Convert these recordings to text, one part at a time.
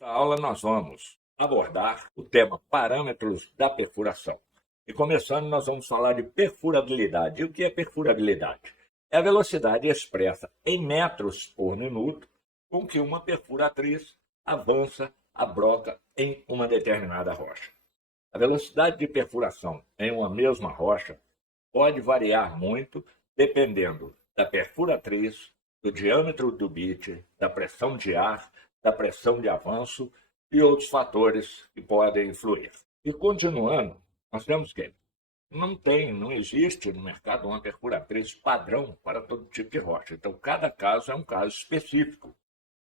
Nesta aula, nós vamos abordar o tema parâmetros da perfuração. E começando, nós vamos falar de perfurabilidade. E o que é perfurabilidade? É a velocidade expressa em metros por minuto com que uma perfuratriz avança a broca em uma determinada rocha. A velocidade de perfuração em uma mesma rocha pode variar muito dependendo da perfuratriz, do diâmetro do bit, da pressão de ar, da pressão de avanço e outros fatores que podem influir. E continuando, nós temos que não existe no mercado uma perfuratriz padrão para todo tipo de rocha. Então, cada caso é um caso específico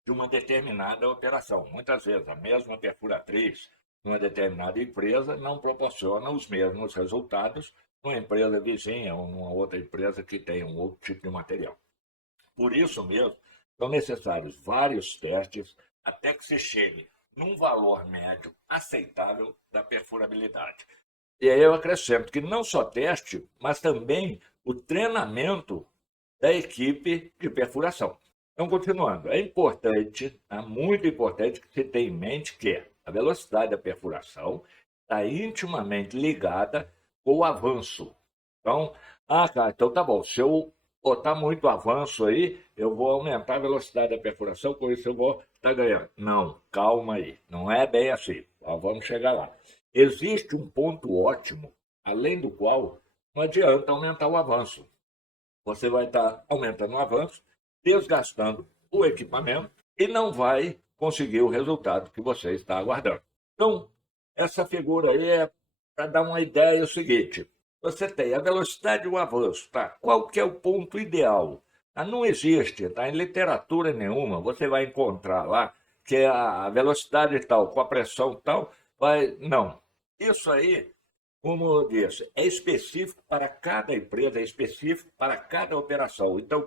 de uma determinada operação. Muitas vezes, a mesma perfuratriz numa determinada empresa não proporciona os mesmos resultados numa empresa vizinha ou numa outra empresa que tem um outro tipo de material. Por isso mesmo, são necessários vários testes até que se chegue num valor médio aceitável da perfurabilidade. E aí eu acrescento que não só teste, mas também o treinamento da equipe de perfuração. Então, continuando, é importante, é muito importante que se tenha em mente que a velocidade da perfuração está intimamente ligada com o avanço. Então, cara, então tá bom, se eu botar muito avanço aí, eu vou aumentar a velocidade da perfuração, com isso eu vou estar ganhando. Não, calma aí, não é bem assim. Vamos chegar lá. Existe um ponto ótimo, além do qual não adianta aumentar o avanço. Você vai estar aumentando o avanço, desgastando o equipamento e não vai conseguir o resultado que você está aguardando. Então, essa figura aí é para dar uma ideia o seguinte: você tem a velocidade do avanço, tá? Qual que é o ponto ideal? Não existe, tá? Em literatura nenhuma você vai encontrar lá que a velocidade tal, com a pressão tal, vai. Não. Isso aí, como eu disse, é específico para cada empresa, é específico para cada operação. Então,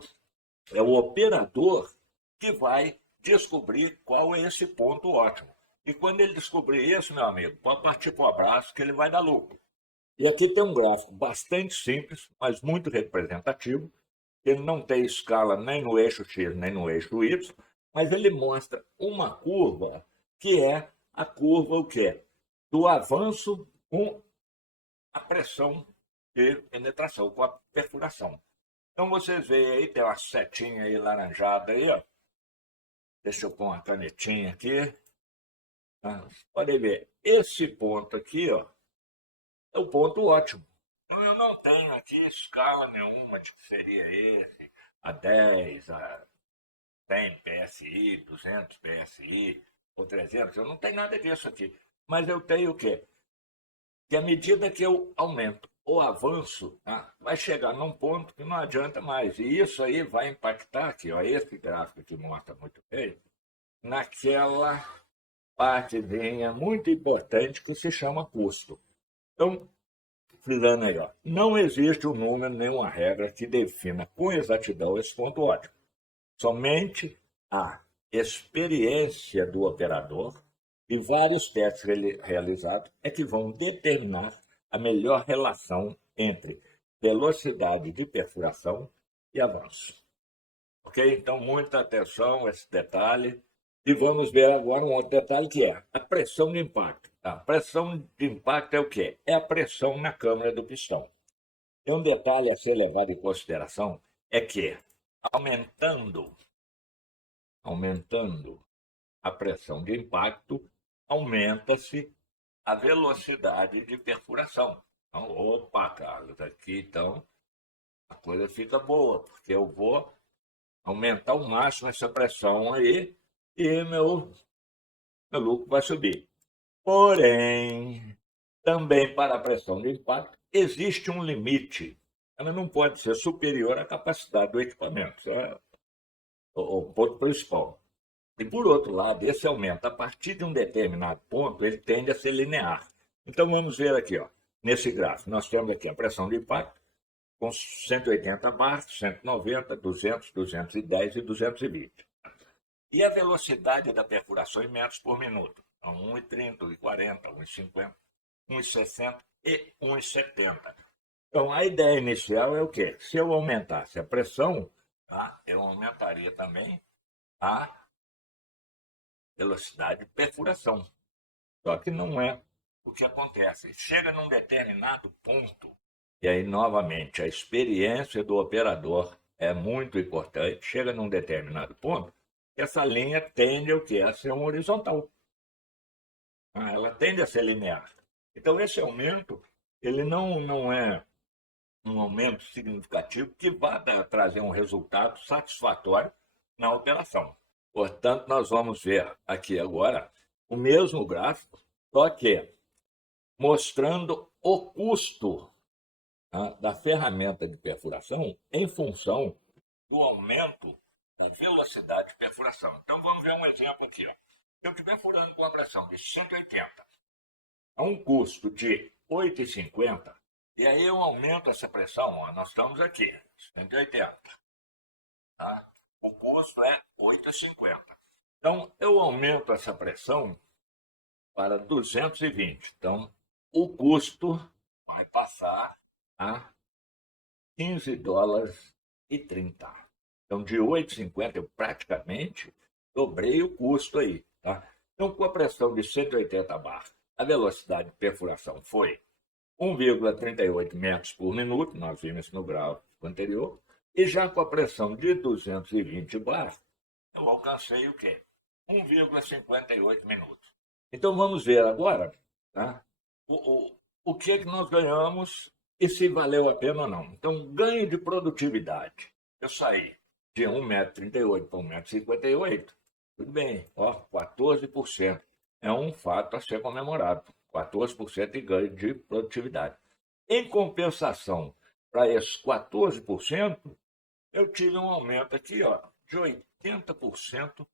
é o operador que vai descobrir qual é esse ponto ótimo. E quando ele descobrir isso, meu amigo, pode partir para o abraço que ele vai dar lucro. E aqui tem um gráfico bastante simples, mas muito representativo. Ele não tem escala nem no eixo X, nem no eixo Y, mas ele mostra uma curva que é a curva o quê? Do avanço com a pressão de penetração, com a perfuração. Então vocês veem aí, tem uma setinha aí laranjada aí, ó. Deixa eu pôr uma canetinha aqui. Vocês podem ver, esse ponto aqui, ó, é o ponto ótimo. Eu não tenho aqui escala nenhuma de que seria esse, a 10, a 100 PSI, 200 PSI, ou 300, eu não tenho nada disso aqui. Mas eu tenho o quê? Que à medida que eu aumento o avanço, vai chegar num ponto que não adianta mais. E isso aí vai impactar aqui, ó, esse gráfico que mostra muito bem, naquela partezinha muito importante que se chama custo. Então, frisando aí, ó, não existe um número, nenhuma regra que defina com exatidão esse ponto ótimo. Somente a experiência do operador e vários testes realizados é que vão determinar a melhor relação entre velocidade de perfuração e avanço. Ok? Então, muita atenção a esse detalhe. E vamos ver agora um outro detalhe que é a pressão de impacto. A pressão de impacto é o quê? É a pressão na câmara do pistão. E um detalhe a ser levado em consideração é que, aumentando a pressão de impacto, aumenta-se a velocidade de perfuração. Então, opa, Carlos, aqui então a coisa fica boa, porque eu vou aumentar ao máximo essa pressão aí e meu lucro vai subir. Porém, também para a pressão de impacto, existe um limite. Ela não pode ser superior à capacidade do equipamento. Isso é o ponto principal. E, por outro lado, esse aumento, a partir de um determinado ponto, ele tende a ser linear. Então, vamos ver aqui, ó, nesse gráfico. Nós temos aqui a pressão de impacto com 180 bar, 190, 200, 210 e 220. E a velocidade da perfuração em metros por minuto? Então, 1,30, 1,40, 1,50, 1,60 e 1,70. Então, a ideia inicial é o quê? Se eu aumentasse a pressão, eu aumentaria também a velocidade de perfuração. Só que não é o que acontece. Chega num determinado ponto, e aí, novamente, a experiência do operador é muito importante. Chega num determinado ponto, essa linha tende ao que? A ser uma horizontal. Ela tende a ser linear. Então, esse aumento, ele não é um aumento significativo que vá trazer um resultado satisfatório na operação. Portanto, nós vamos ver aqui agora o mesmo gráfico, só que mostrando o custo da ferramenta de perfuração em função do aumento da velocidade de perfuração. Então, vamos ver um exemplo aqui. Eu estou perfurando com uma pressão de 180 a um custo de 8,50, e aí eu aumento essa pressão, nós estamos aqui, 180. Tá? O custo é 8,50. Então, eu aumento essa pressão para 220. Então, o custo vai passar a 15 dólares e 30. Então, de 8,50 eu praticamente dobrei o custo aí. Tá? Então, com a pressão de 180 bar, a velocidade de perfuração foi 1,38 metros por minuto, nós vimos isso no gráfico anterior, e já com a pressão de 220 bar, eu alcancei o quê? 1,58 minutos. Então, vamos ver agora, tá? O que é que nós ganhamos e se valeu a pena ou não. Então, ganho de produtividade. Eu saí de 1,38 m para 1,58 m, tudo bem, 14%. É um fato a ser comemorado. 14% de ganho de produtividade. Em compensação, para esses 14%, eu tive um aumento aqui de 80%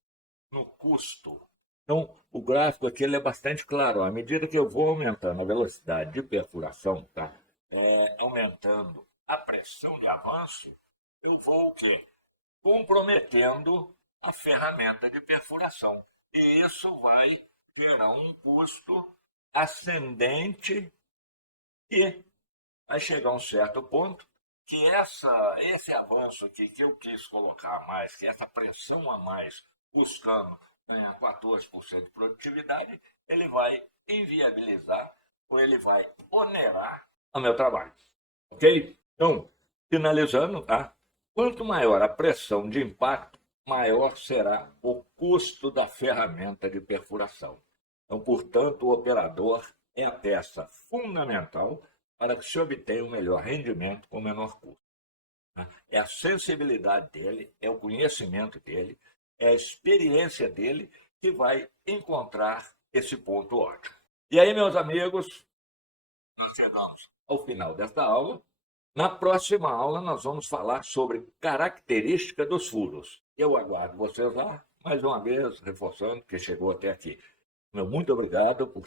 no custo. Então, o gráfico aqui ele é bastante claro. À medida que eu vou aumentando a velocidade de perfuração, aumentando a pressão de avanço, eu vou o quê? Comprometendo a ferramenta de perfuração. E isso vai gerar um custo ascendente e vai chegar a um certo ponto que esse avanço aqui que eu quis colocar a mais, que essa pressão a mais, buscando ganhar 14% de produtividade, ele vai inviabilizar ou ele vai onerar o meu trabalho. Ok? Então, finalizando, tá? Quanto maior a pressão de impacto, maior será o custo da ferramenta de perfuração. Então, portanto, o operador é a peça fundamental para que se obtenha um melhor rendimento com menor custo. É a sensibilidade dele, é o conhecimento dele, é a experiência dele que vai encontrar esse ponto ótimo. E aí, meus amigos, nós chegamos ao final desta aula. Na próxima aula, nós vamos falar sobre característica dos furos. Eu aguardo vocês lá, mais uma vez, reforçando que chegou até aqui. Meu muito obrigado por